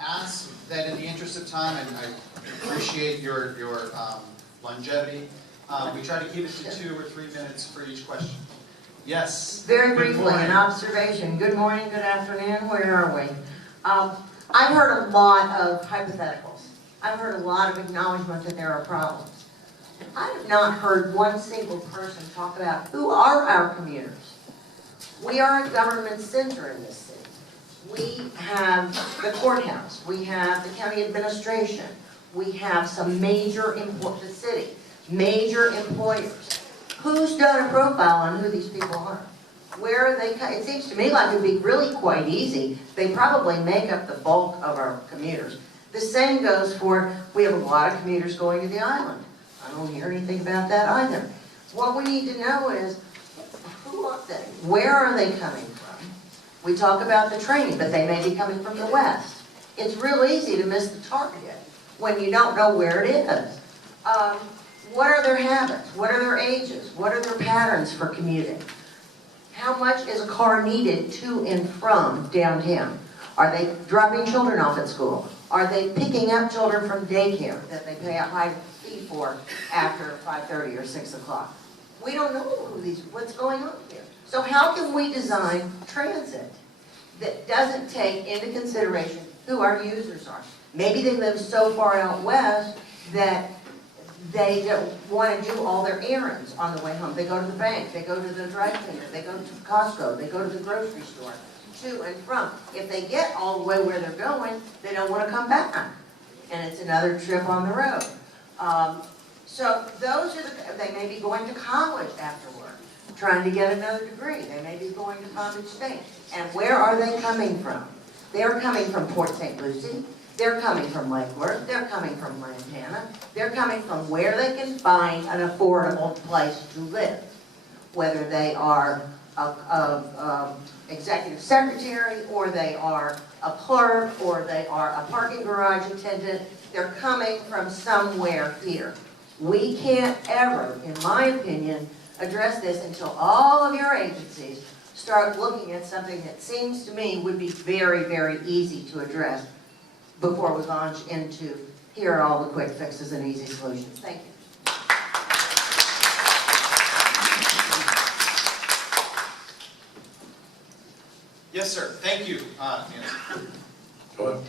ask that in the interest of time, and I appreciate your longevity, we try to keep it to 2 or 3 minutes for each question. Yes? Very briefly, an observation. Good morning, good afternoon, where are we? I've heard a lot of hypotheticals. I've heard a lot of acknowledgement that there are problems. I have not heard one single person talk about who are our commuters. We are a government center in this city. We have the courthouse, we have the county administration, we have some major major employers. Who's done a profile on who these people are? Where are they? It seems to me like it'd be really quite easy. They probably make up the bulk of our commuters. The same goes for, we have a lot of commuters going to the island. I don't hear anything about that either. What we need to know is, who are they? Where are they coming from? We talk about the training, but they may be coming from the west. It's real easy to miss the target when you don't know where it is. What are their habits? What are their ages? What are their patterns for commuting? How much is a car needed to and from downtown? Are they dropping children off at school? Are they picking up children from daycare that they pay a high fee for after 5:30 or 6 o'clock? We don't know what's going on here. So how can we design transit that doesn't take into consideration who our users are? Maybe they live so far out west that they don't want to do all their errands on the way home. They go to the bank, they go to the dry cleaner, they go to Costco, they go to the grocery store, to and from. If they get all the way where they're going, they don't want to come back. And it's another trip on the road. So those are they may be going to college after work, trying to get another degree. They may be going to Palm State. And where are they coming from? They're coming from Port St. Lucie. They're coming from Lake Worth. They're coming from Lantana. They're coming from where they can find an affordable place to live. Whether they are a executive secretary, or they are a clerk, or they are a parking garage attendant, they're coming from somewhere here. We can't ever, in my opinion, address this until all of your agencies start looking at something that seems to me would be very, very easy to address before we launch into, here are all the quick fixes and easy solutions. Thank you. Yes, sir. Thank you, Nancy. Hello.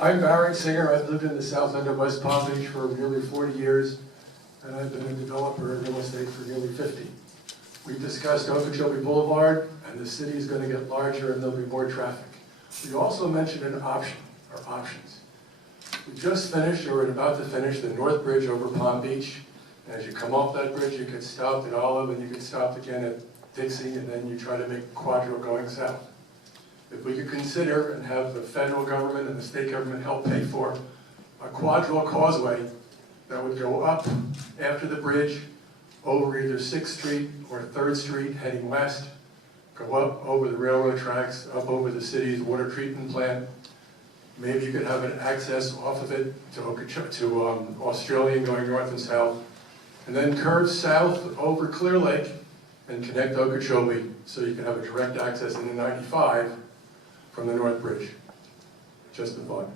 I'm Barry Singer. I've lived in the south end of West Palm Beach for nearly 40 years, and I've been a developer of real estate for nearly 50. We discussed Okeechobee Boulevard, and the city is going to get larger and there'll be more traffic. We also mentioned an option, or options. We just finished, or we're about to finish, the North Bridge over Palm Beach. And as you come off that bridge, you get stopped at Olive, and you get stopped again at Dixie, and then you try to make Quadro going south. If we could consider and have the federal government and the state government help pay for a Quadro causeway that would go up after the bridge, over either 6th Street or 3rd Street heading west, go up over the railroad tracks, up over the city's water treatment plant. Maybe you could have an access off of it to Australia going north and south, and then curve south over Clear Lake and connect Okeechobee so you can have a direct access into 95 from the North Bridge. Just a thought.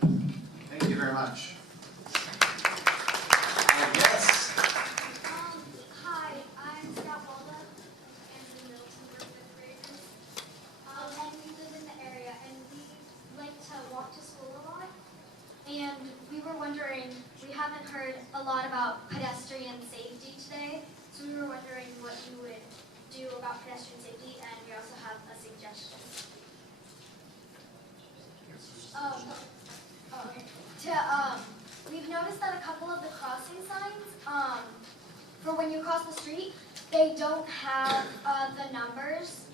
Thank you very much. Yes. Hi, I'm Scott Walda, and the Middleton we're 5th graders. And we live in the area, and we like to walk to school a lot. And we were wondering, we haven't heard a lot about pedestrian safety today, so we were wondering what you would do about pedestrian safety, and we also have a suggestion. We've noticed that a couple of the crossing signs, for when you cross the street, they don't have the numbers.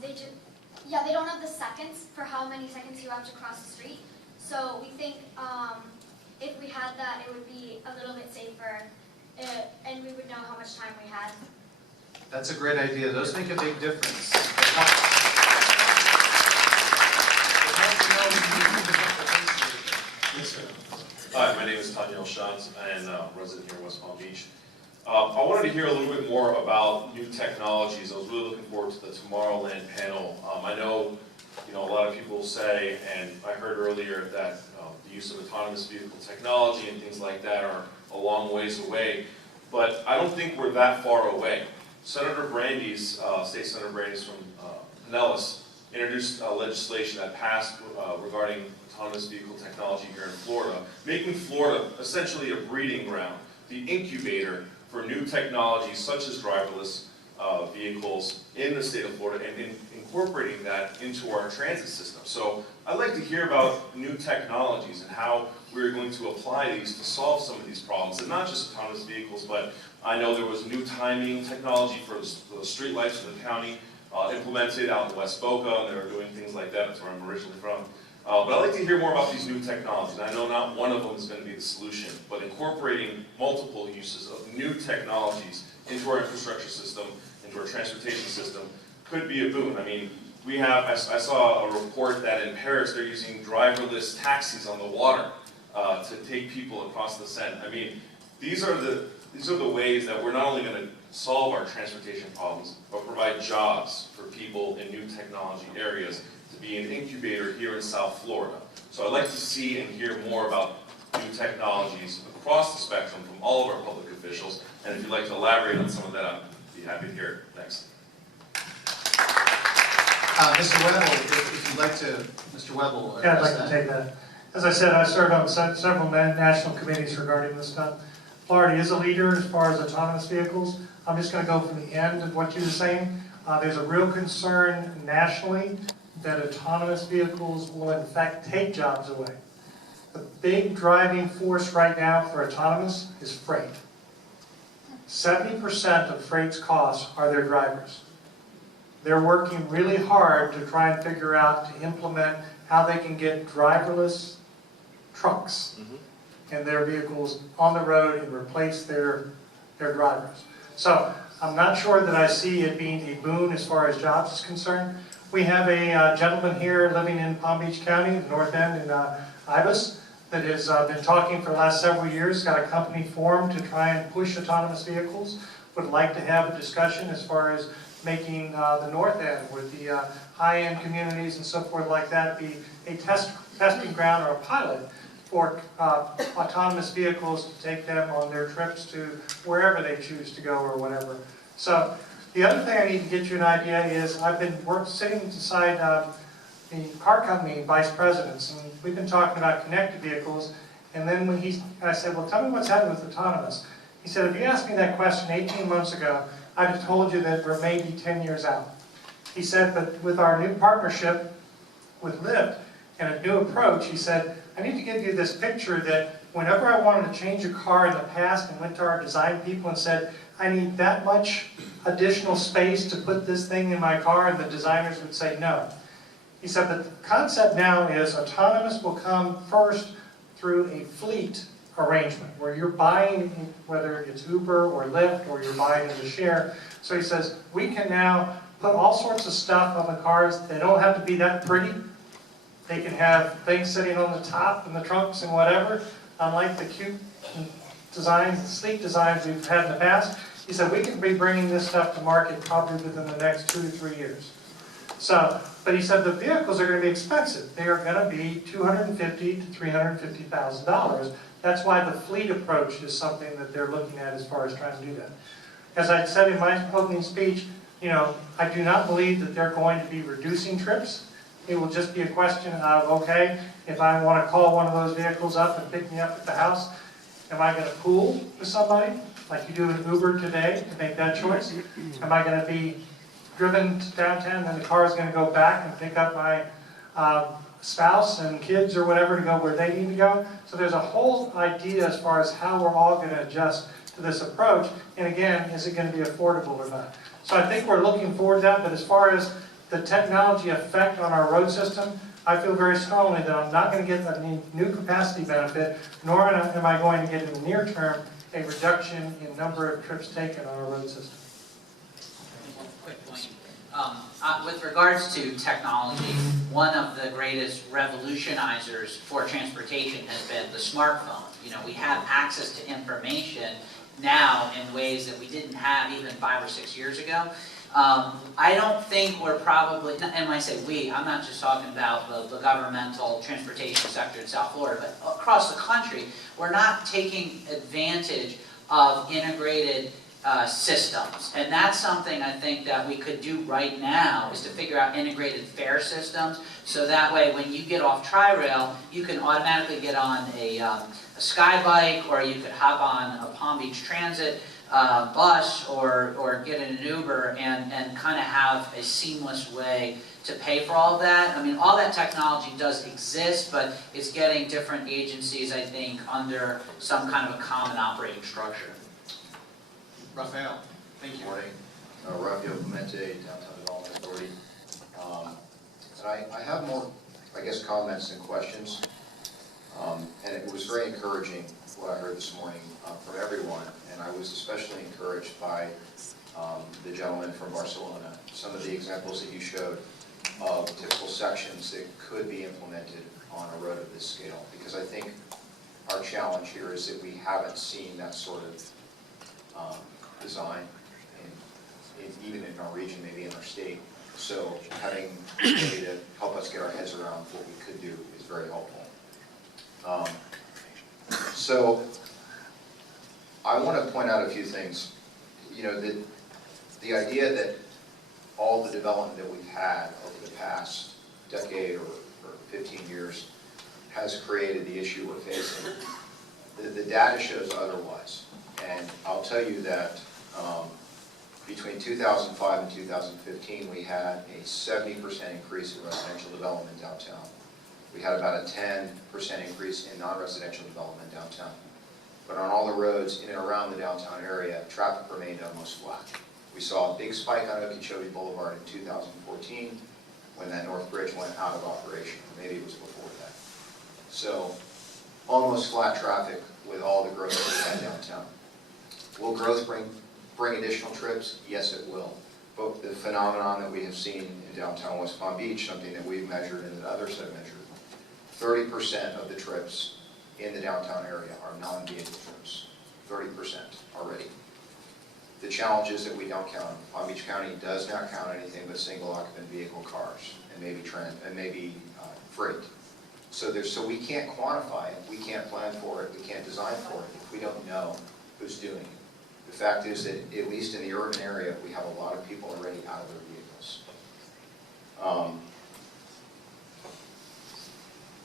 They don't have the seconds for how many seconds you have to cross the street. So we think if we had that, it would be a little bit safer, and we would know how much time we had. That's a great idea. Those make a big difference. Hi, my name is Tanya Shantz, and resident here in West Palm Beach. I wanted to hear a little bit more about new technologies. I was really looking forward to the Tomorrowland panel. I know You know, a lot of people say, and I heard earlier that the use of autonomous vehicle technology and things like that are a long ways away, but I don't think we're that far away. Senator Brandeis, State Senator Brandeis from Pinellas, introduced legislation that passed regarding autonomous vehicle technology here in Florida, making Florida essentially a breeding ground, the incubator for new technologies such as driverless vehicles in the state of Florida, and incorporating that into our transit system. So I'd like to hear about new technologies and how we're going to apply these to solve some of these problems, and not just autonomous vehicles, but I know there was new timing technology for the street lights in the county implemented out in West Boca, and they were doing things like that. That's where I'm originally from. But I'd like to hear more about these new technologies. I know not one of them is going to be the solution, but incorporating multiple uses of new technologies into our infrastructure system, into our transportation system, could be a boon. I mean, we have, I saw a report that in Paris they're using driverless taxis on the water to take people across the Seine. I mean, these are the ways that we're not only going to solve our transportation problems, but provide jobs for people in new technology areas to be an incubator here in South Florida. So I'd like to see and hear more about new technologies across the spectrum from all of our public officials. And if you'd like to elaborate on some of that, I'd be happy to hear it. Thanks. Mr. Webble, if you'd like to, Mr. Webble. Yeah, I'd like to take that. As I said, I serve on several national committees regarding this stuff. Florida is a leader as far as autonomous vehicles. I'm just going to go from the end of what you were saying. There's a real concern nationally that autonomous vehicles will in fact take jobs away. The big driving force right now for autonomous is freight. 70% of freight's costs are their drivers. They're working really hard to try and figure out, to implement how they can get driverless trucks and their vehicles on the road and replace their drivers. So I'm not sure that I see it being a boon as far as jobs is concerned. We have a gentleman here living in Palm Beach County, the North End in Ibis, that has been talking for the last several years, got a company formed to try and push autonomous vehicles, would like to have a discussion as far as making the North End with the high-end communities and so forth like that be a testing ground or a pilot for autonomous vehicles to take them on their trips to wherever they choose to go or whatever. So the other thing I need to get you an idea is I've been sitting beside the car company vice presidents, and we've been talking about connected vehicles, and then when I said, well, tell me what's happening with autonomous. He said, if you asked me that question 18 months ago, I'd have told you that we're maybe 10 years out. He said, but with our new partnership with Lyft and a new approach, he said, I need to give you this picture that whenever I wanted to change a car in the past and went to our design people and said, I need that much additional space to put this thing in my car, and the designers would say no. He said, but the concept now is autonomous will come first through a fleet arrangement, where you're buying, whether it's Uber or Lyft, or you're buying as a share. So he says, we can now put all sorts of stuff on the cars. They don't have to be that pretty. They can have things sitting on the top and the trunks and whatever, unlike the cute designs, the sleek designs we've had in the past. He said, we can be bringing this stuff to market probably within the next 2 to 3 years. So, but he said the vehicles are going to be expensive. They are going to be $250,000 to $350,000. That's why the fleet approach is something that they're looking at as far as trying to do that. As I said in my opening speech, you know, I do not believe that they're going to be reducing trips. It will just be a question of, okay, if I want to call one of those vehicles up and pick me up at the house, am I going to pool with somebody, like you do in Uber today, to make that choice? Am I going to be driven to downtown, and then the car is going to go back and pick up my spouse and kids or whatever to go where they need to go? So there's a whole idea as far as how we're all going to adjust to this approach. And again, is it going to be affordable or not? So I think we're looking forward to that, but as far as the technology effect on our road system, I feel very strongly that I'm not going to get a new capacity benefit, nor am I going to get in the near term a reduction in number of trips taken on our road system. Quick point. With regards to technology, one of the greatest revolutionizers for transportation has been the smartphone. You know, we have access to information now in ways that we didn't have even 5 or 6 years ago. I don't think we're probably, and when I say we, I'm not just talking about the governmental transportation sector in South Florida, but across the country, we're not taking advantage of integrated systems. And that's something I think that we could do right now, is to figure out integrated fare systems, so that way when you get off Tri-Rail, you can automatically get on a Sky Bike, or you could hop on a Palm Beach Transit bus, or get in an Uber and kind of have a seamless way to pay for all of that. I mean, all that technology does exist, but it's getting different agencies, I think, under some kind of a common operating structure. Raphael, thank you. Good morning. Raphael Clemente, Downtown Development Authority. And I have more, I guess, comments and questions. And it was very encouraging what I heard this morning from everyone. And I was especially encouraged by the gentleman from Barcelona. Some of the examples that you showed of typical sections that could be implemented on a road of this scale. Because I think our challenge here is that we haven't seen that sort of design, even in our region, maybe in our state. So having a way to help us get our heads around what we could do is very helpful. So I want to point out a few things. You know, the idea that all the development that we've had over the past decade or 15 years has created the issue we're facing. The data shows otherwise. And I'll tell you that between 2005 and 2015, we had a 70% increase in residential development downtown. We had about a 10% increase in non-residential development downtown. But on all the roads in and around the downtown area, traffic remained almost flat. We saw a big spike on Okeechobee Boulevard in 2014 when that North Bridge went out of operation. Maybe it was before that. So almost flat traffic with all the growth that we had downtown. Will growth bring additional trips? Yes, it will. But the phenomenon that we have seen in downtown West Palm Beach, something that we've measured and that others have measured, 30% of the trips in the downtown area are non-vehicle trips. 30% already. The challenge is that we don't count them. Palm Beach County does not count anything but single occupant vehicle cars and maybe freight. So we can't quantify it, we can't plan for it, we can't design for it if we don't know who's doing it. The fact is that, at least in the urban area, we have a lot of people already out of their vehicles.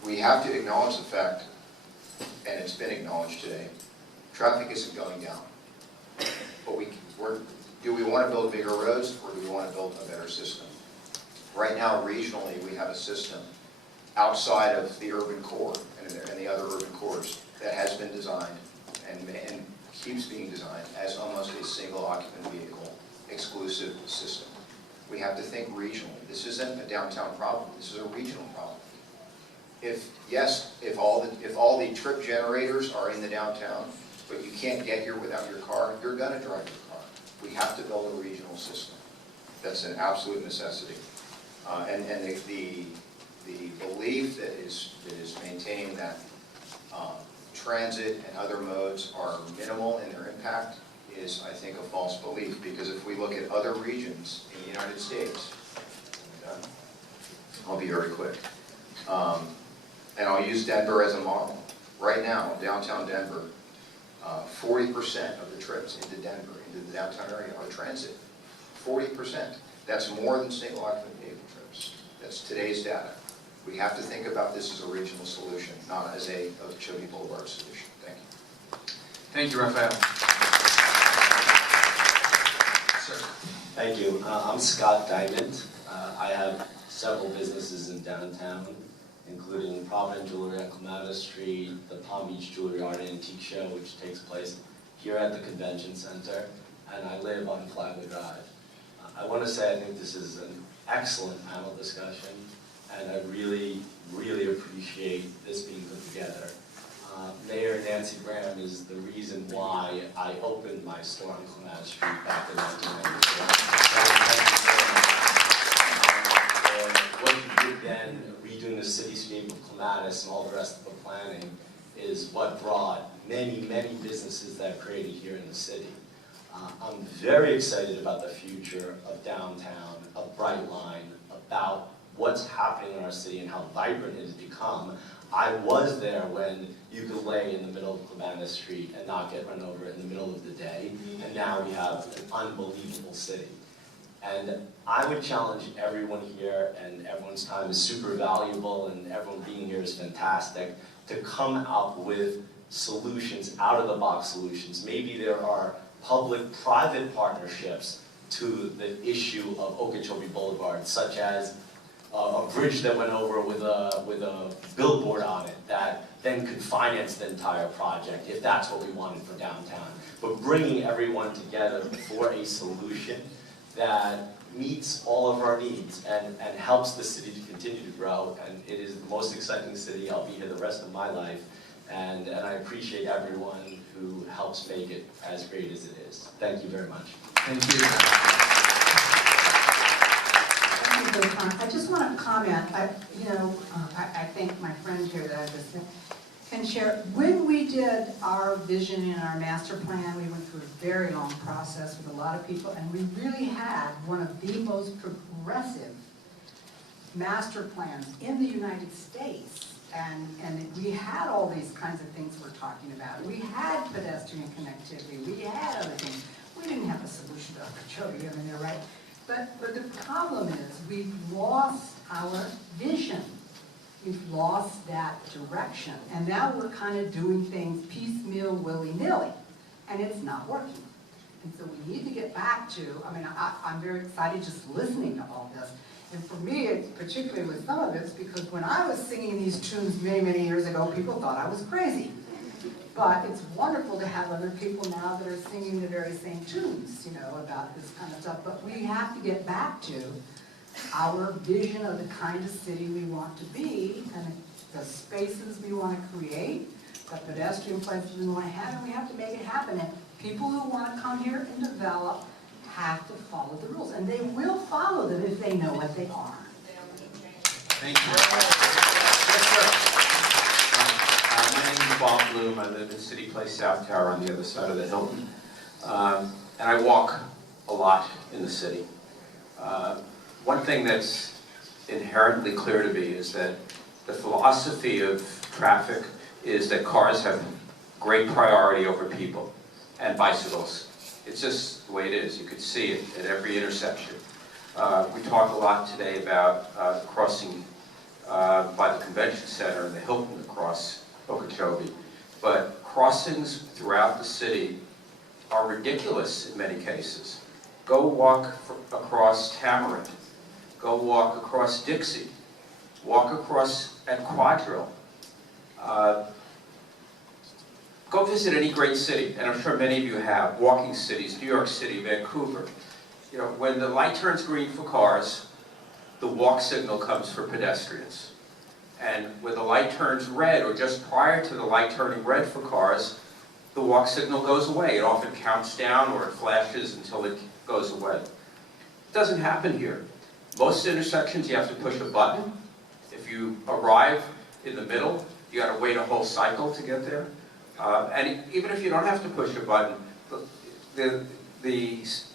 We have to acknowledge the fact, and it's been acknowledged today, traffic isn't going down. But do we want to build bigger roads, or do we want to build a better system? Right now, regionally, we have a system outside of the urban core and the other urban cores that has been designed and keeps being designed as almost a single occupant vehicle exclusive system. We have to think regionally. This isn't a downtown problem. This is a regional problem. If all the trip generators are in the downtown, but you can't get here without your car, you're going to drive your car. We have to build a regional system. That's an absolute necessity. And the belief that is maintained that transit and other modes are minimal in their impact is, I think, a false belief, because if we look at other regions in the United States, I'll be very quick, and I'll use Denver as a model. Right now, downtown Denver, 40% of the trips into Denver, into the downtown area, are transit. 40%. That's more than single occupant vehicle trips. That's today's data. We have to think about this as a regional solution, not as a Okeechobee Boulevard solution. Thank you. Thank you, Raphael. Sir. Thank you. I'm Scott Diamond. I have several businesses in downtown, including Provident Jewelry on Clematis Street, the Palm Beach Jewelry Art and Antique Show, which takes place here at the Convention Center, and I live on Flagler Drive. I want to say I think this is an excellent panel discussion, and I really, really appreciate this being put together. Mayor Nancy Graham is the reason why I opened my store on Clematis Street back in 1994. And what you did then, redoing the cityscape of Clematis and all the rest of the planning, is what brought many, many businesses that are created here in the city. I'm very excited about the future of downtown, of Brightline, about what's happening in our city and how vibrant it has become. I was there when you could lay in the middle of Clementa Street and not get run over in the middle of the day, and now we have an unbelievable city. And I would challenge everyone here, and everyone's time is super valuable, and everyone being here is fantastic, to come up with solutions, out-of-the-box solutions. Maybe there are public-private partnerships to the issue of Okeechobee Boulevard, such as a bridge that went over with a billboard on it that then could finance the entire project, if that's what we wanted for downtown. But bringing everyone together for a solution that meets all of our needs and helps the city to continue to grow. And it is the most exciting city. I'll be here the rest of my life. And I appreciate everyone who helps make it as great as it is. Thank you very much. Thank you. Thank you for the comment. I just want to comment. I think my friend here that I just can share. When we did our vision and our master plan, we went through a very long process with a lot of people, and we really had one of the most progressive master plans in the United States. And we had all these kinds of things we're talking about. We had pedestrian connectivity. We had other things. We didn't have a solution to Okeechobee. I mean, they're right. But the problem is we've lost our vision. We've lost that direction. And now we're kind of doing things piecemeal, willy-nilly. And it's not working. And so we need to get back to, I'm very excited just listening to all this. And for me, it's particularly with some of it's because when I was singing these tunes many, many years ago, people thought I was crazy. But it's wonderful to have other people now that are singing the very same tunes, about this kind of stuff. But we have to get back to our vision of the kind of city we want to be and the spaces we want to create, the pedestrian places we want to have, and we have to make it happen. And people who want to come here and develop have to follow the rules, and they will follow them if they know what they are. Thank you. Yes, sir. My name is Bob Bloom. I live in City Place South Tower on the other side of the Hilton. And I walk a lot in the city. One thing that's inherently clear to me is that the philosophy of traffic is that cars have great priority over people and bicycles. It's just the way it is. You could see it at every intersection. We talked a lot today about the crossing by the convention center and the Hilton across Okeechobee. But crossings throughout the city are ridiculous in many cases. Go walk across Tamarind. Go walk across Dixie. Walk across at Quadrill. Go visit any great city, and I'm sure many of you have, walking cities, New York City, Vancouver. When the light turns green for cars, the walk signal comes for pedestrians. And when the light turns red, or just prior to the light turning red for cars, the walk signal goes away. It often counts down or it flashes until it goes away. It doesn't happen here. Most intersections you have to push a button. If you arrive in the middle, you got to wait a whole cycle to get there. And even if you don't have to push a button, the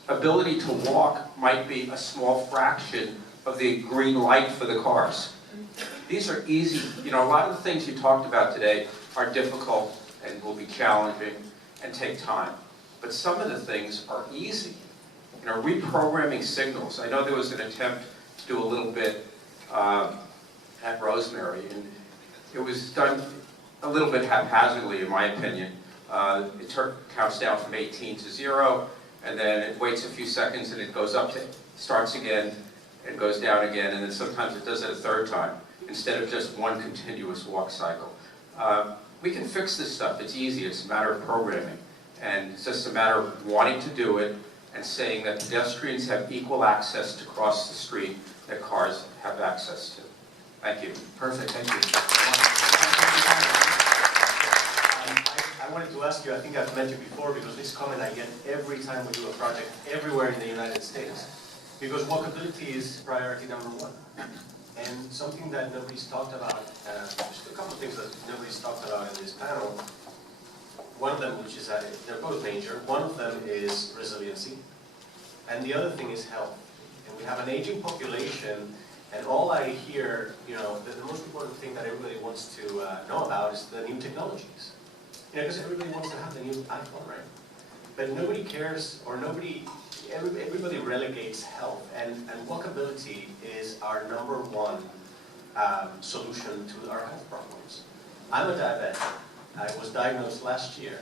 ability to walk might be a small fraction of the green light for the cars. These are easy. A lot of the things you talked about today are difficult and will be challenging and take time. But some of the things are easy. Reprogramming signals. I know there was an attempt to do a little bit at Rosemary, and it was done a little bit haphazardly, in my opinion. It counts down from 18 to 0, and then it waits a few seconds, and it goes up to, starts again, and goes down again, and then sometimes it does it a third time, instead of just one continuous walk cycle. We can fix this stuff. It's easy. It's a matter of programming, and it's just a matter of wanting to do it and saying that pedestrians have equal access to cross the street that cars have access to. Thank you. Perfect. Thank you. I wanted to ask you, I think I've met you before, because this comment I get every time we do a project everywhere in the United States. Because walkability is priority number one. And something that nobody's talked about, just a couple of things that nobody's talked about in this panel, one of them, which is, they're both major. One of them is resiliency, and the other thing is health. And we have an aging population, and all I hear, the most important thing that everybody wants to know about is the new technologies. Because everybody wants to have the new iPhone, right? But nobody cares, or everybody relegates health, and walkability is our #1 solution to our health problems. I'm a diabetic. I was diagnosed last year,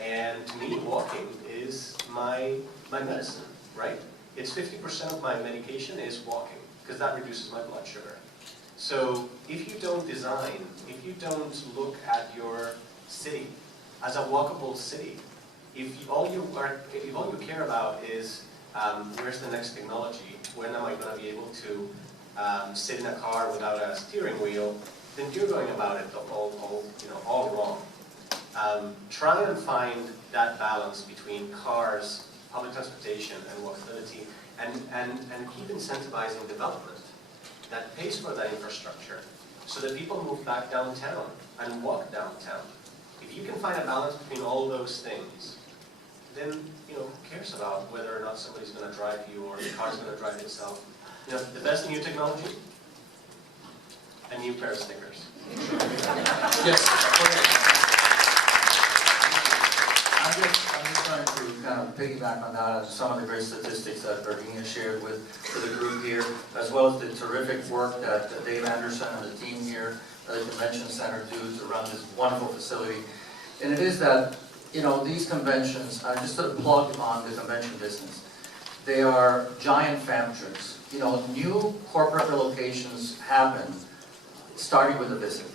and to me, walking is my medicine, right? It's 50% of my medication is walking, because that reduces my blood sugar. So if you don't look at your city as a walkable city, if all you care about is where's the next technology, when am I going to be able to sit in a car without a steering wheel, then you're going about it all wrong. Try and find that balance between cars, public transportation, and walkability, and keep incentivizing development that pays for that infrastructure, so that people move back downtown and walk downtown. If you can find a balance between all those things, then who cares about whether or not somebody's going to drive you or the car's going to drive itself? The best new technology, a new pair of Snickers. Yes, I'm just trying to kind of piggyback on that, some of the great statistics that Virginia shared with the group here, as well as the terrific work that Dave Anderson and the team here at the Convention Center do to run this wonderful facility. And it is that, these conventions, just to plug on the convention business, they are giant factories. New corporate relocations happen starting with a visit.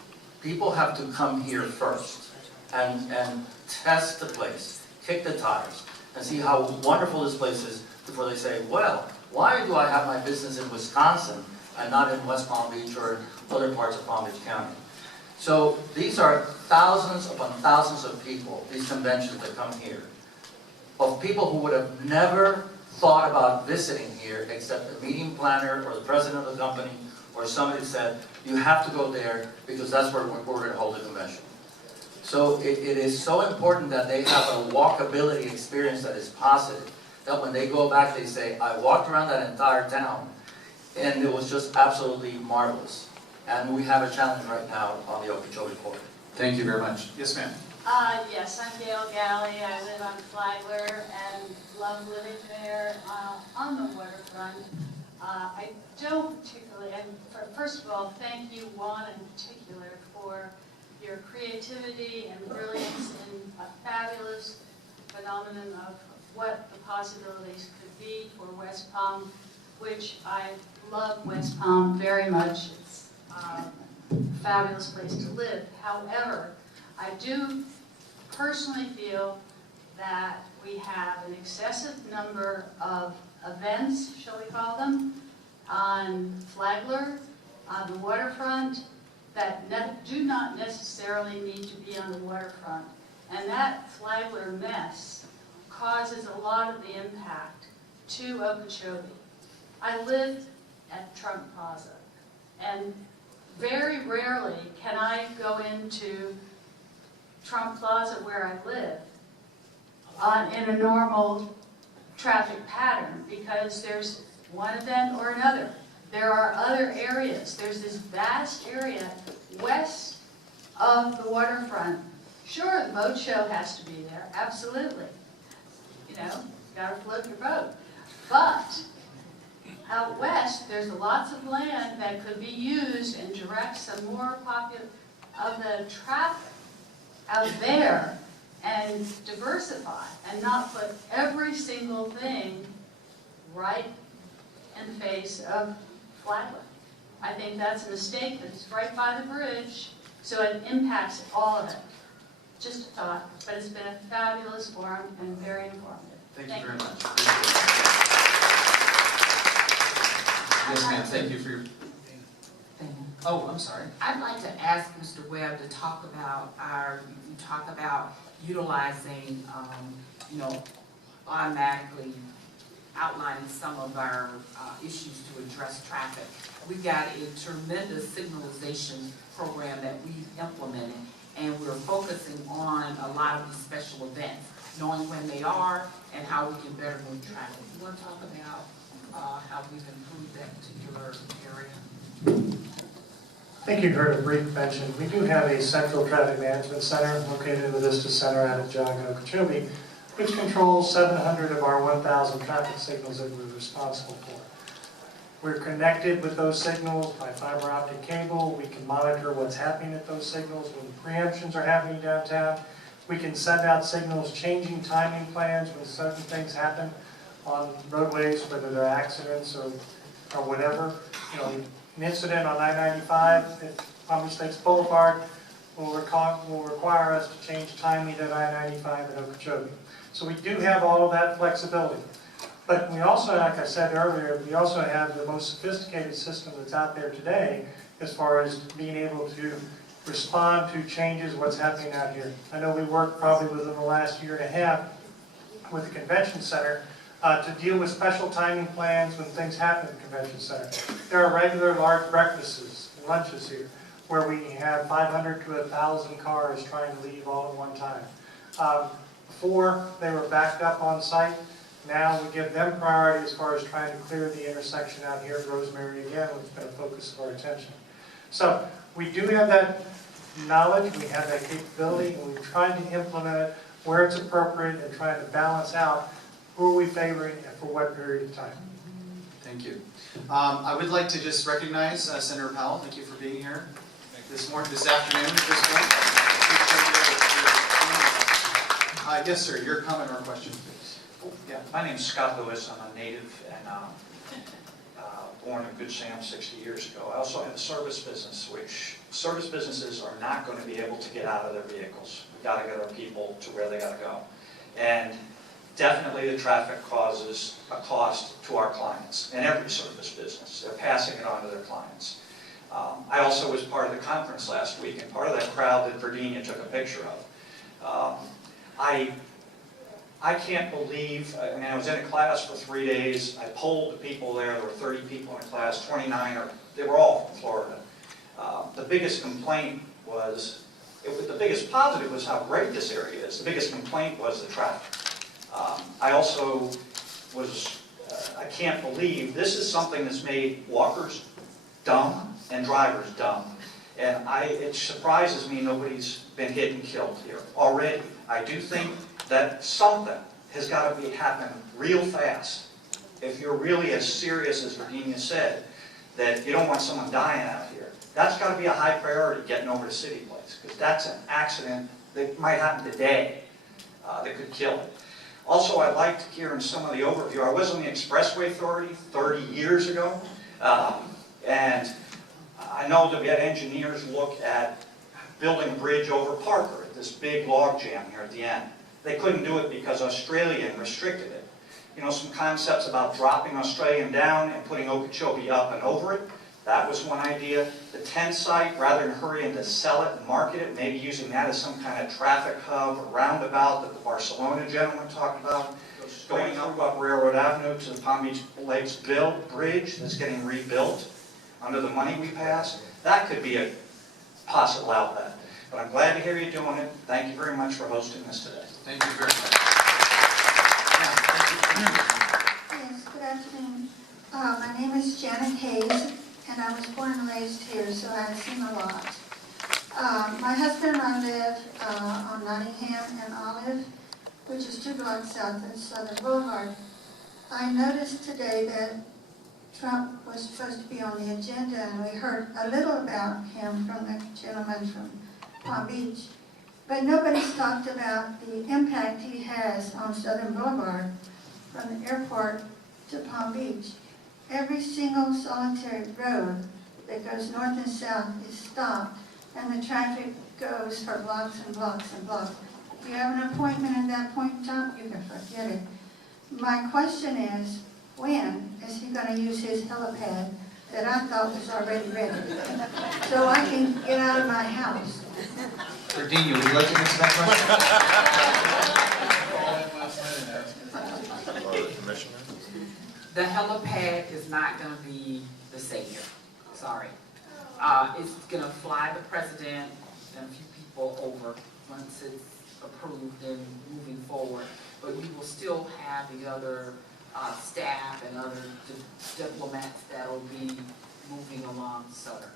People have to come here first and test the place, kick the tires, and see how wonderful this place is before they say, well, why do I have my business in Wisconsin and not in West Palm Beach or other parts of Palm Beach County? So these are thousands upon thousands of people, these conventions that come here, of people who would have never thought about visiting here except the meeting planner or the president of the company or somebody said, you have to go there because that's where we're going to hold the convention. So it is so important that they have a walkability experience that is positive, that when they go back they say, I walked around that entire town and it was just absolutely marvelous. And we have a challenge right now on the Okeechobee Port. thank you very much. Yes, ma'am. Yes, I'm Gail Galley. I live on Flagler and love living there on the waterfront. I don't particularly, first of all, thank you, Juan, in particular, for your creativity and brilliance in a fabulous phenomenon of what the possibilities could be for West Palm, which I love West Palm very much. It's a fabulous place to live. However, I do personally feel that we have an excessive number of events, shall we call them, on Flagler, on the waterfront, that do not necessarily need to be on the waterfront. And that Flagler mess causes a lot of the impact to Okeechobee. I live at Trump Plaza, and very rarely can I go into Trump Plaza where I live in a normal traffic pattern because there's one event or another. There are other areas. There's this vast area west of the waterfront. Sure, the boat show has to be there, absolutely. You gotta float your boat. But out west, there's lots of land that could be used and direct some more of the traffic out there and diversify and not put every single thing right in the face of Flagler. I think that's a mistake. It's right by the bridge, so it impacts all of it. Just a thought, but it's been a fabulous forum and very informative. Thank you very much. Yes, ma'am, thank you for your... Oh, I'm sorry. I'd like to ask Mr. Webb to talk about you talk about utilizing, automatically outlining some of our issues to address traffic. We've got a tremendous signalization program that we've implemented, and we're focusing on a lot of these special events, knowing when they are and how we can better move traffic. You want to talk about how we've improved that particular area? I think you heard a brief mention. We do have a central traffic management center located in the Vista Center out at Jog and Okeechobee, which controls 700 of our 1,000 traffic signals that we're responsible for. We're connected with those signals by fiber optic cable. We can monitor what's happening at those signals when preemptions are happening downtown. We can send out signals changing timing plans when certain things happen on roadways, whether they're accidents or whatever. You know, an incident on I-95 at Palm Beach Lakes Boulevard will require us to change timing at I-95 at Okeechobee. So we do have all of that flexibility. But we also, like I said earlier, we also have the most sophisticated system that's out there today as far as being able to respond to changes, what's happening out here. I know we worked probably within the last year and a half with the convention center to deal with special timing plans when things happen at the convention center. There are regular large breakfasts and lunches here where we have 500 to 1,000 cars trying to leave all at one time. Before, they were backed up on site. Now we give them priority as far as trying to clear the intersection out here at Rosemary again, which has been a focus of our attention. So we do have that knowledge, we have that capability, and we've tried to implement it where it's appropriate and trying to balance out who are we favoring and for what period of time. Thank you. I would like to just recognize Senator Powell. Thank you for being here this afternoon, this morning. Yes, sir. Your comment or question, please. Yeah, my name's Scott Lewis. I'm a native and born in Good Sam 60 years ago. I also have a service business, which service businesses are not going to be able to get out of their vehicles. We've got to get our people to where they got to go. And definitely the traffic causes a cost to our clients in every service business. They're passing it on to their clients. I also was part of the conference last week, and part of that crowd that Virginia took a picture of. I can't believe, I mean, I was in a class for 3 days. I polled the people there. There were 30 people in class, 29, they were all from Florida. The biggest complaint was, the biggest positive was how great this area is. The biggest complaint was the traffic. I also was, I can't believe, this is something that's made walkers dumb and drivers dumb. And it surprises me nobody's been hit and killed here already. I do think that something has got to happen real fast. If you're really as serious as Virginia said, that you don't want someone dying out here, that's got to be a high priority, getting over to City Place, because that's an accident that might happen today that could kill it. Also, I liked hearing some of the overview. I was on the Expressway Authority 30 years ago, and I know that we had engineers look at building a bridge over Parker, at this big log jam here at the end. They couldn't do it because Australian restricted it. You know, some concepts about dropping Australian down and putting Okeechobee up and over it. That was one idea. The tent site, rather than hurrying to sell it and market it, maybe using that as some kind of traffic hub or roundabout that the Barcelona gentleman talked about. Going up Railroad Avenue to the Palm Beach Lakes Bridge that's getting rebuilt under the money we passed. That could be a possible outlet. But I'm glad to hear you doing it. Thank you very much for hosting this today. Thank you very much. Yes, good afternoon. My name is Janet Hayes, and I was born and raised here, so I've seen a lot. My husband and I live on Nottingham and Olive, which is 2 blocks south of Southern Boulevard. I noticed today that Trump was supposed to be on the agenda, and we heard a little about him from the gentleman from Palm Beach. But nobody's talked about the impact he has on Southern Boulevard from the airport to Palm Beach. Every single solitary road that goes north and south is stopped, and the traffic goes for blocks and blocks and blocks. If you have an appointment at that point in time, you can forget it. My question is, when is he going to use his helipad that I thought was already ready, so I can get out of my house? Virginia, would you like to answer that question? The helipad is not going to be the savior. Sorry. It's going to fly the president and a few people over once it's approved and moving forward. But we will still have the other staff and other diplomats that will be moving along Sutter.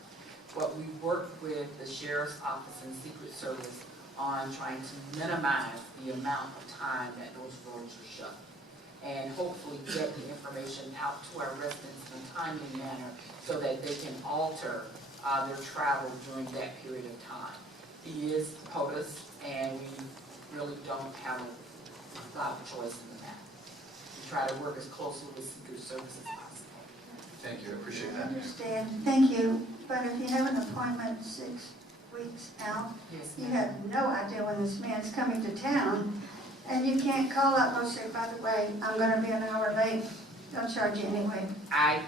But we worked with the Sheriff's Office and Secret Service on trying to minimize the amount of time that those roads are shut, and hopefully get the information out to our residents in a timely manner so that they can alter their travel during that period of time. He is POTUS, and we really don't have a lot of choice in that. We try to work as closely with Secret Service as possible. Thank you, I appreciate I that. understand, thank you, but if you have an appointment 6 weeks out, Yes, you ma'am. have no idea when this man's coming to town, and you can't call up and say, by the way, I'm gonna be an hour late, they'll charge you anyway. I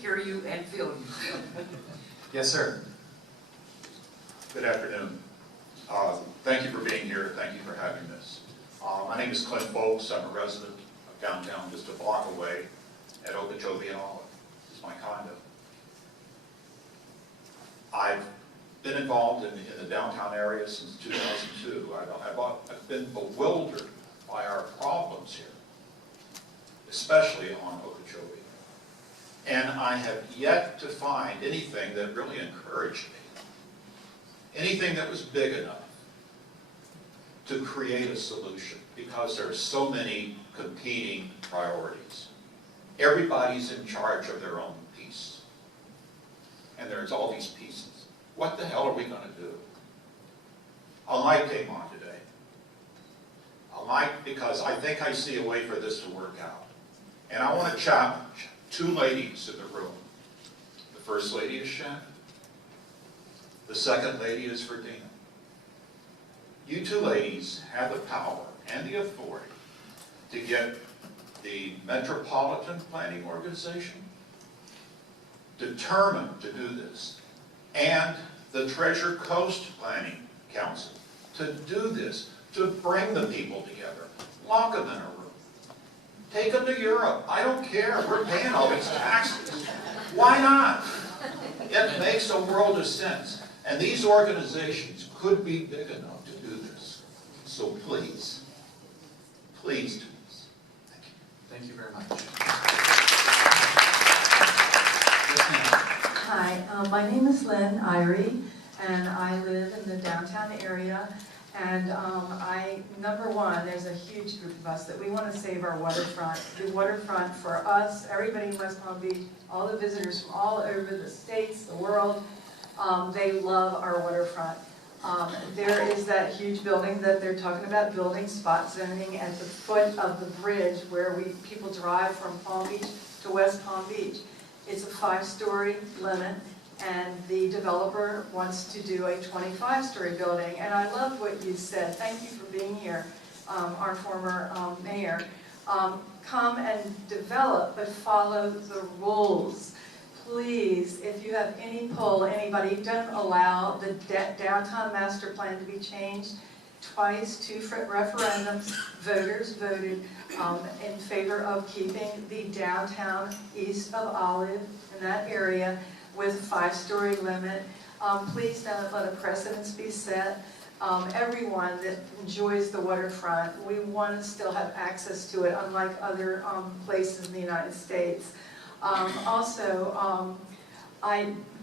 hear you and feel you. Yes, sir. Good afternoon. Thank you for being here. Thank you for having this. My name is Clint Folks. I'm a resident of downtown, just a block away at Okeechobee and Olive. This is my condo. I've been involved in the downtown area since 2002. I've been bewildered by our problems here, especially on Okeechobee. And I have yet to find anything that really encouraged me, anything that was big enough to create a solution, because there are so many competing priorities. Everybody's in charge of their own piece. And there's all these pieces. What the hell are we going to do? A light came on today. A light, because I think I see a way for this to work out. And I want to challenge 2 ladies in the room. The first lady is Shannon. The second lady is Verdina. You 2 ladies have the power and the authority to get the Metropolitan Planning Organization determined to do this, and the Treasure Coast Planning Council to do this, to bring the people together, lock them in a room, take them to Europe. I don't care. We're paying all these taxes. Why not? It makes a world of sense. And these organizations could be big enough to do this. So please, please do this. Thank you. Thank you very much. Hi, my name is Lynn Irie, and I live in the downtown area. And number one, there's a huge group of us that we want to save our waterfront. The waterfront for us, everybody in West Palm Beach, all the visitors from all over the states, the world, they love our waterfront. There is that huge building that they're talking about building, spot zoning at the foot of the bridge where people drive from Palm Beach to West Palm Beach. It's a 5-story limit, and the developer wants to do a 25-story building. And I love what you said. Thank you for being here, our former mayor. Come and develop, but follow the rules. Please, if you have any pull, anybody, don't allow the downtown master plan to be changed. Twice, 2 referendums, voters voted in favor of keeping the downtown east of Olive in that area with a 5-story limit. Please don't let a precedence be set. Everyone that enjoys the waterfront, we want to still have access to it, unlike other places in the United States.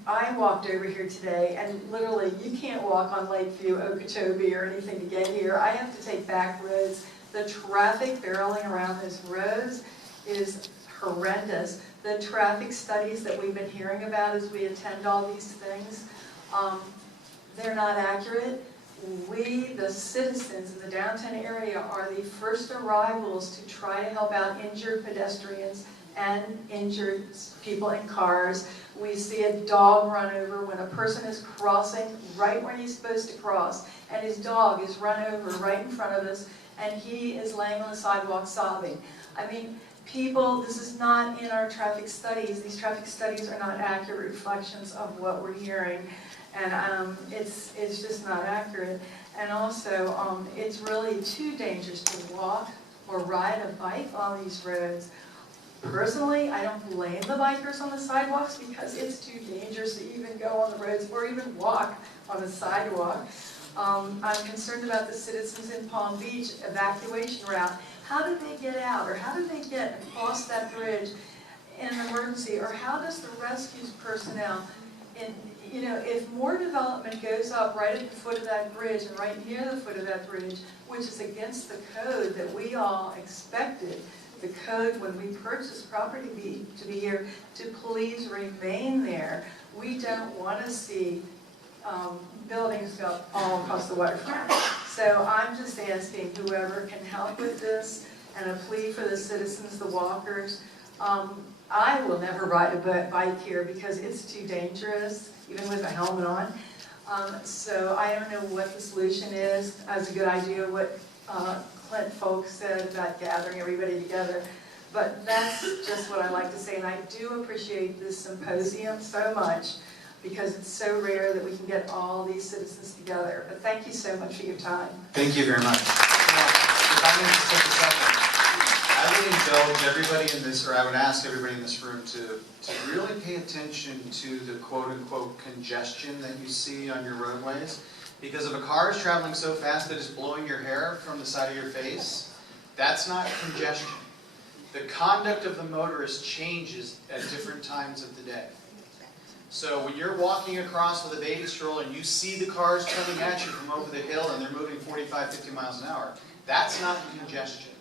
I walked over here today, and literally, you can't walk on Lakeview, Okeechobee, or anything to get here. I have to take back roads. The traffic barreling around those roads is horrendous. The traffic studies that we've been hearing about as we attend all these things, they're not accurate. We, the citizens in the downtown area, are the first arrivals to try to help out injured pedestrians and injured people in cars. We see a dog run over when a person is crossing right when he's supposed to cross, and his dog is run over right in front of us, and he is laying on the sidewalk sobbing. I mean, people, this is not in our traffic studies. These traffic studies are not accurate reflections of what we're hearing, and it's just not accurate. And also, it's really too dangerous to walk or ride a bike on these roads. Personally, I don't blame the bikers on the sidewalks because it's too dangerous to even go on the roads or even walk on a sidewalk. I'm concerned about the citizens in Palm Beach evacuation route. How do they get out, or how do they get across that bridge in an emergency, or how does the rescue personnel, if more development goes up right at the foot of that bridge and right near the foot of that bridge, which is against the code that we all expected, the code when we purchased property to be here to please remain there. We don't want to see buildings go all across the waterfront. So I'm just asking whoever can help with this, and a plea for the citizens, the walkers. I will never ride a bike here because it's too dangerous, even with a helmet on. So I don't know what the solution is. That was a good idea what Clint folks said about gathering everybody together. But that's just what I like to say, and I do appreciate this symposium so much because it's so rare that we can get all these citizens together. But thank you so much for your time. Thank you very much. If I may just take a second, I would indulge everybody in this, or I would ask everybody in this room to really pay attention to the quote-unquote congestion that you see on your roadways. Because if a car is traveling so fast that it's blowing your hair from the side of your face, that's not congestion. The conduct of the motorist changes at different times of the day. So when you're walking across with a baby stroller and you see the cars coming at you from over the hill and they're moving 45, 50 miles an hour, that's not congestion.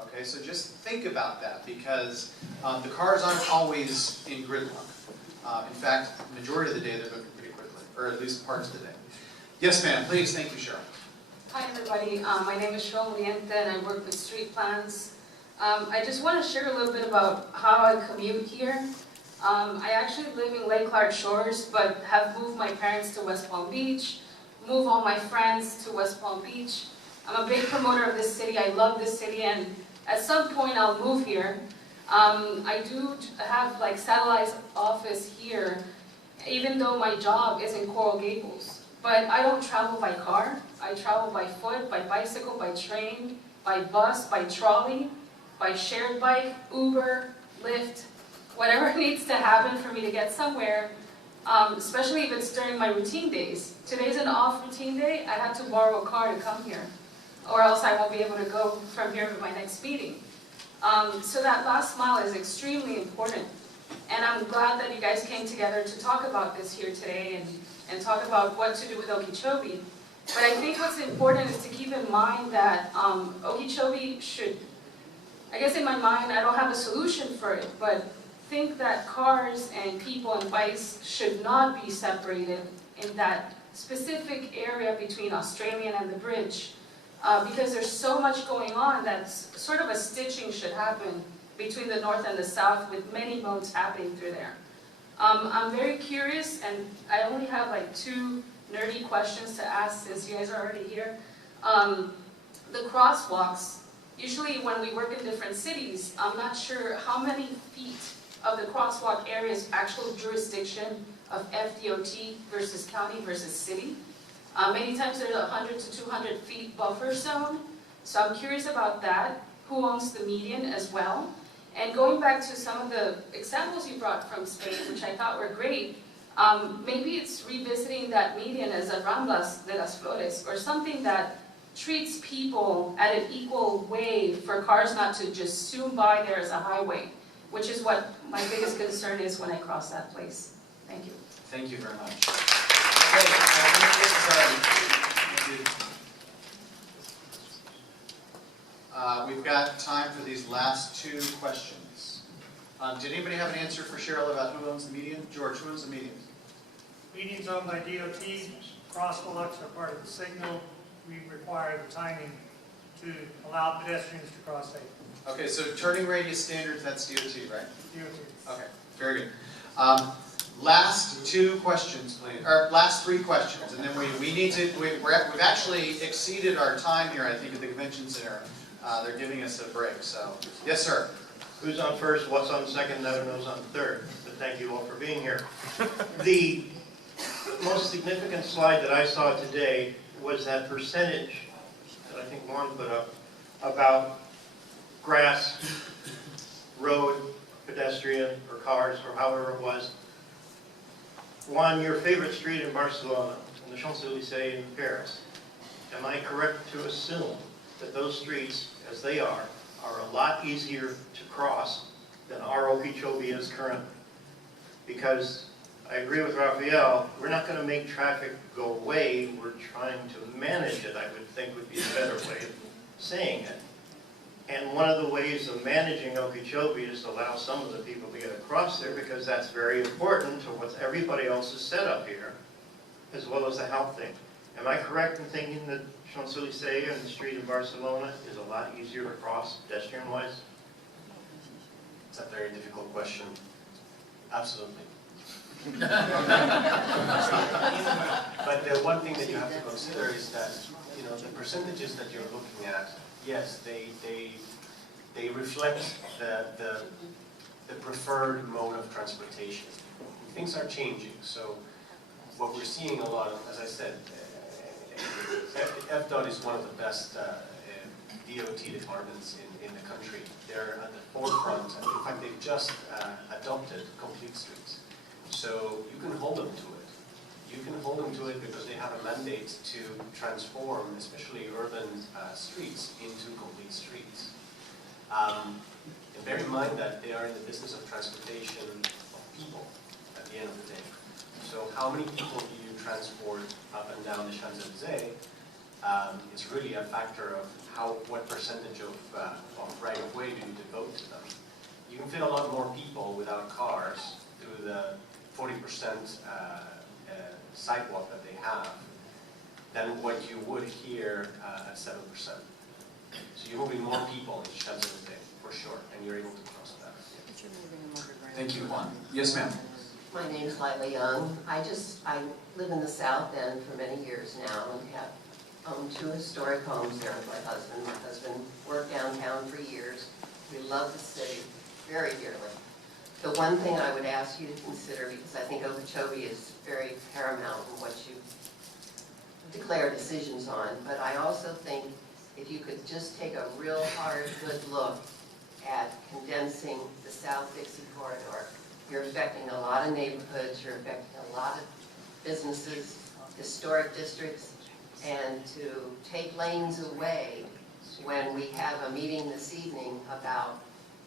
Okay, so just think about that because the cars aren't always in gridlock. In fact, the majority of the day they're moving pretty quickly, or at least parts of the day. Yes, ma'am, please. Thank you, Cheryl. Hi, everybody. My name is Cheryl Muriente, and I work with street plans. I just want to share a little bit about how I commute here. I actually live in Lake Clark Shores, but have moved my parents to West Palm Beach, moved all my friends to West Palm Beach. I'm a big promoter of this city. I love this city, and at some point I'll move here. I do have like satellite office here, even though my job is in Coral Gables. But I don't travel by car. I travel by foot, by bicycle, by train, by bus, by trolley, by shared bike, Uber, Lyft, whatever needs to happen for me to get somewhere, especially if it's during my routine days. Today's an off routine day. I had to borrow a car to come here, or else I won't be able to go from here to my next meeting. So that last mile is extremely important. And I'm glad that you guys came together to talk about this here today and talk about what to do with Okeechobee. But I think what's important is to keep in mind that Okeechobee should, I guess in my mind I don't have a solution for it, but think that cars and people and bikes should not be separated in that specific area between Australian and the bridge. Because there's so much going on that sort of a stitching should happen between the north and the south with many modes happening through there. I'm very curious, and I only have like 2 nerdy questions to ask since you guys are already here. The crosswalks, usually when we work in different cities, I'm not sure how many feet of the crosswalk area is actual jurisdiction of FDOT versus county versus city. Many times there's a 100 to 200 feet buffer zone, so I'm curious about that. Who owns the median as well? And going back to some of the examples you brought from Spain, which I thought were great, maybe it's revisiting that median as a Ramblas de las Flores, or something that treats people at an equal way for cars not to just zoom by there as a highway, which is what my biggest concern is when I cross that place. Thank you. Thank you very much. Okay, thank you. We've got time for these last 2 questions. Did anybody have an answer for Cheryl about who owns the median? George, who owns the median? Median's owned by DOT. Crosswalks are part of the signal. We require the timing to allow pedestrians to cross safely. Okay, so turning radius standards, that's DOT, right? DOT. Okay, very good. Last 2 questions, please, or last 3 questions, and then we need to, we've actually exceeded our time here, I think, at the convention center. They're giving us a break, so. Yes, sir. Who's on first, what's on second, never knows on third. But thank you all for being here. The most significant slide that I saw today was that percentage that I think Juan put up about grass road, pedestrian, or cars, or however it was. Juan, your favorite street in Barcelona, and the Champs-Élysées in Paris, am I correct to assume that those streets, as they are a lot easier to cross than our Okeechobee is currently? Because I agree with Raphael, we're not going to make traffic go away, we're trying to manage it, I would think would be a better way of saying it. And one of the ways of managing Okeechobee is to allow some of the people to get across there, because that's very important to what everybody else has said up here, as well as the health thing. Am I correct in thinking that Champs-Élysées and the street in Barcelona is a lot easier to cross pedestrian-wise? It's a very difficult question. Absolutely. But the one thing that you have to consider is that, you know, the percentages that you're looking at, yes, they reflect the preferred mode of transportation. Things are changing, so what we're seeing a lot of, as I said, FDOT is one of the best DOT departments in the country. They're at the forefront, and in fact they've just adopted complete streets. So you can hold them to it. You can hold them to it because they have a mandate to transform, especially urban streets, into complete streets. And bear in mind that they are in the business of transportation of people at the end of the day. So how many people do you transport up and down the Champs-Élysées? It's really a factor of what percentage of right-of-way do you devote to them. You can fit a lot more people without cars through the 40% sidewalk that they have than what you would here at 7%. So you're moving more people in Champs-Élysées, for sure, and you're able to cross that. Thank you, Juan. Yes, ma'am. My name's Lila Young. I live in the South End for many years now and have owned 2 historic homes there with my husband. My husband worked downtown for years. We love the city very dearly. The one thing I would ask you to consider, because I think Okeechobee is very paramount in what you declare decisions on, but I also think if you could just take a real hard, good look at condensing the South Dixie corridor. You're affecting a lot of neighborhoods, you're affecting a lot of businesses, historic districts, and to take lanes away when we have a meeting this evening about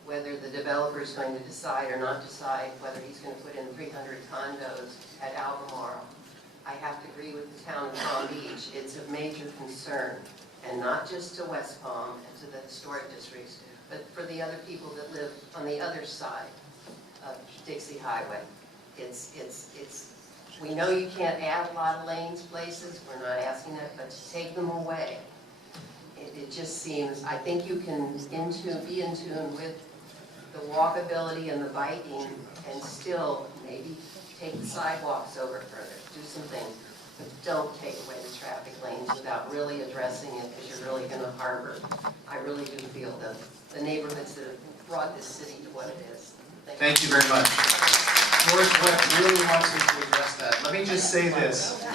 whether the developer is going to decide or not decide whether he's going to put in 300 condos at Albemarle. I have to agree with the town of Palm Beach. It's of major concern, and not just to West Palm and to the historic districts, but for the other people that live on the other side of Dixie Highway. We know you can't add a lot of lanes places, we're not asking that, but to take them away, it just seems, I think you can be in tune with the walkability and the biking and still maybe take the sidewalks over further, do some things, but don't take away the traffic lanes without really addressing it, because you're really going to harbor, I really do feel, the neighborhoods that have brought this city to what it is. Thank you very much. George Webb really wants me to address that. Let me just say this,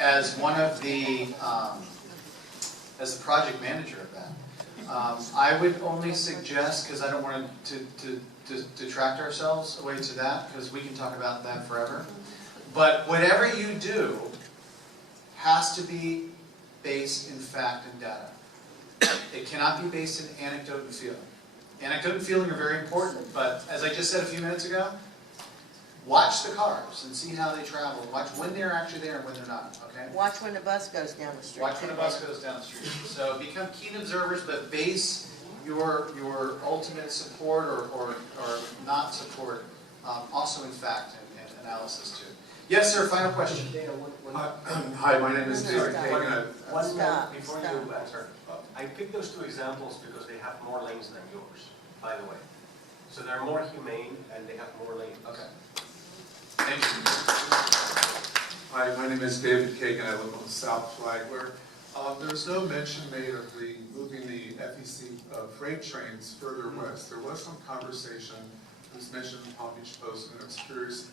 as one of the, as the project manager of that, I would only suggest, because I don't want to detract ourselves away to that, because we can talk about that forever, but whatever you do has to be based in fact and data. It cannot be based in anecdote and feeling. Anecdote and feeling are very important, but as I just said a few minutes ago, watch the cars and see how they travel. Watch when they're actually there and when they're not, okay? Watch when the bus goes down the street. Watch when the bus goes down the street. So become keen observers, but base your ultimate support or not support also in fact and analysis too. Yes, sir, final question. Hi, my name is David Kagan. One note before you answer. I picked those 2 examples because they have more lanes than yours, by the way. So they're more humane and they have more lanes. Okay. Thank you. Hi, my name is David Kagan. I live on the South Flagler. There was no mention made of moving the FEC freight trains further west. There was some conversation. It was mentioned in the Palm Beach Post, and I was curious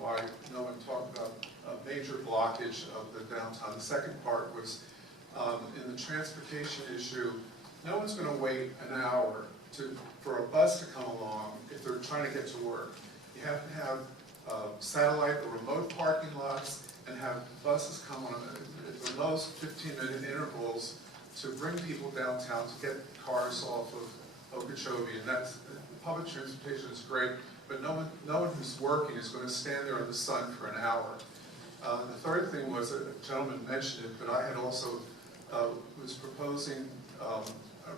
why no one talked about a major blockage of the downtown. The second part was in the transportation issue, no one's going to wait an hour for a bus to come along, if they're trying to get to work, you have to have satellite or remote parking lots and have buses come on at the most 15-minute intervals to bring people downtown to get cars off of Okeechobee. And that's, public transportation is great, but no one who's working is going to stand there in the sun for an hour. The third thing was, a gentleman mentioned it, but I had also was proposing,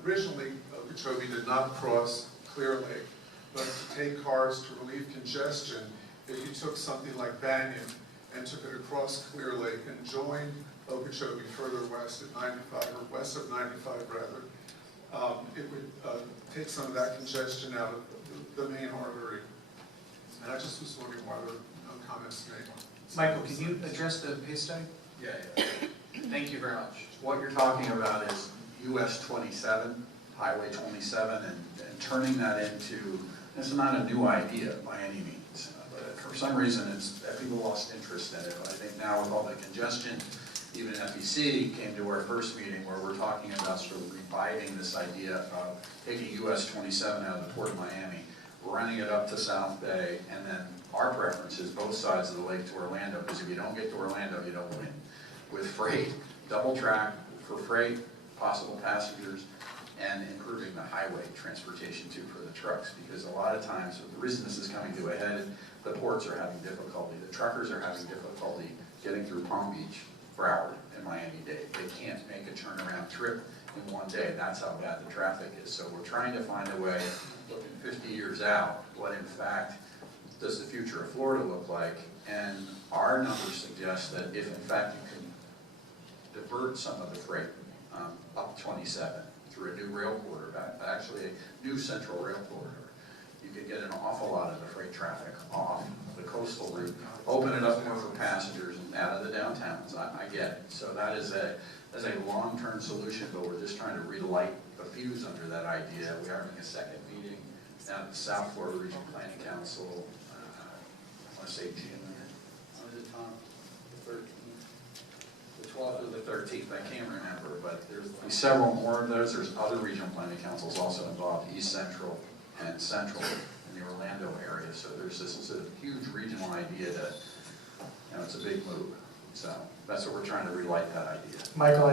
originally Okeechobee did not cross Clear Lake, but to take cars to relieve congestion, if you took something like Banyan and took it across Clear Lake and joined Okeechobee further west at 95, or west of 95 rather, it would take some of that congestion out of the main artery. And I just was wondering why there were no comments made. Michael, can you address the pay study? Yeah. Thank you very much. What you're talking about is US 27, Highway 27, and turning that into, this is not a new idea by any means, but for some reason people lost interest in it. I think now with all the congestion, even FEC came to our first meeting where we're talking about sort of reviving this idea of taking US 27 out of the Port of Miami, running it up to South Bay, and then our preference is both sides of the lake to Orlando, because if you don't get to Orlando, you don't win. With freight, double track for freight, possible passengers, and improving the highway transportation too for the trucks, because a lot of times, the reason this is coming to a head, the ports are having difficulty, the truckers are having difficulty getting through Palm Beach, Broward, and Miami-Dade. They can't make a turnaround trip in one day. That's how bad the traffic is. So we're trying to find a way, looking 50 years out, what in fact does the future of Florida look like? And our numbers suggest that if in fact you can divert some of the freight up 27 through a new rail corridor, actually a new central rail corridor, you could get an awful lot of the freight traffic off the coastal route, open it up more for passengers and out of the downtowns. I get it. So that is a long-term solution, but we're just trying to relight the fuse under that idea. We are having a second meeting down at the South Florida Regional Planning Council. I want to say June, when is it, Tom? The 13th? The 12th or the 13th, I can't remember, but there's several more of those. There's other regional planning councils also involved, East Central and Central in the Orlando area. So this is a huge regional idea that, it's a big move. So that's what we're trying to relight that idea. Michael,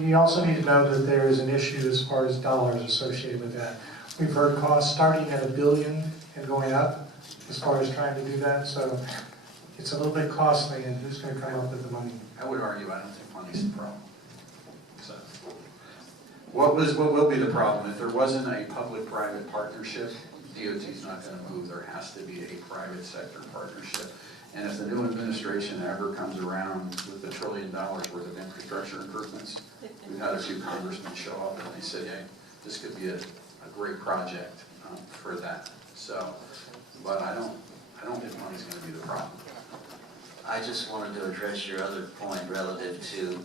you also need to know that there is an issue as far as dollars associated with that. We've heard costs starting at $1 billion and going up as far as trying to do that. So it's a little bit costly, and who's going to come up with the money? I would argue I don't think money's the problem. So what will be the problem? If there wasn't a public-private partnership, DOT's not going to move. There has to be a private sector partnership. And if the new administration ever comes around with $1 trillion worth of infrastructure improvements, we've had a few congressmen show up and they said, hey, this could be a great project for that. So, but I don't think money's going to be the problem. I just wanted to address your other point relative to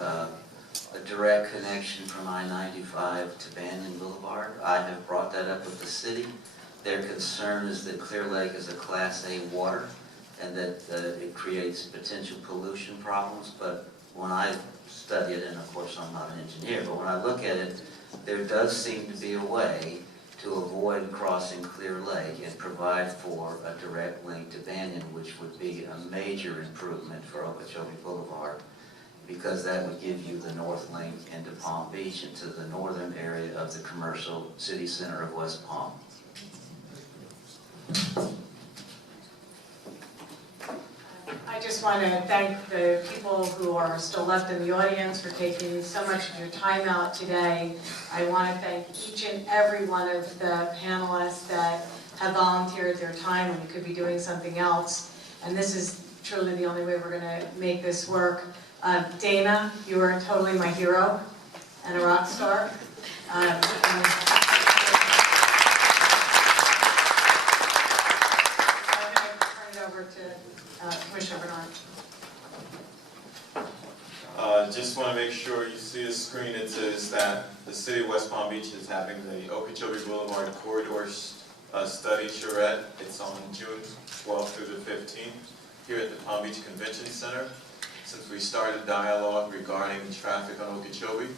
a direct connection from I-95 to Banyan Boulevard. I have brought that up with the city. Their concern is that Clear Lake is a Class A water and that it creates potential pollution problems. But when I study it, and of course I'm not an engineer, but when I look at it, there does seem to be a way to avoid crossing Clear Lake and provide for a direct link to Banyan, which would be a major improvement for Okeechobee Boulevard, because that would give you the north link into Palm Beach, into the northern area of the commercial city center of West Palm. I just want to thank the people who are still left in the audience for taking so much of your time out today. I want to thank each and every one of the panelists that have volunteered their time when you could be doing something else. And this is truly the only way we're going to make this work. Dana, you are totally my hero and a rock star. I'm going to turn it over to Commissioner Bernard. Just want to make sure you see a screen. It says that the city of West Palm Beach is having the Okeechobee Boulevard Corridor Study Charrette. It's on June 12th through the 15th here at the Palm Beach Convention Center. Since we started dialogue regarding traffic on Okeechobee,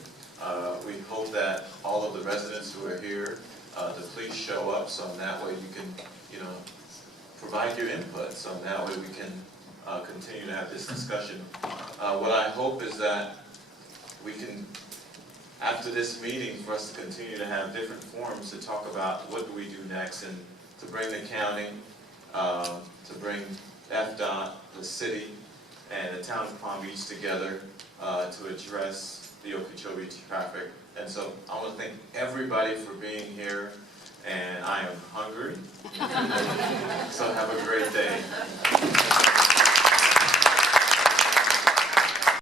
we hope that all of the residents who are here the police show up, so that way you can, provide your input, so that way we can continue to have this discussion. What I hope is that we can, after this meeting, for us to continue to have different forums to talk about what do we do next, and to bring the county, to bring FDOT, the city, and the town of Palm Beach together to address the Okeechobee traffic. And so I want to thank everybody for being here, and I am hungry. So have a great day.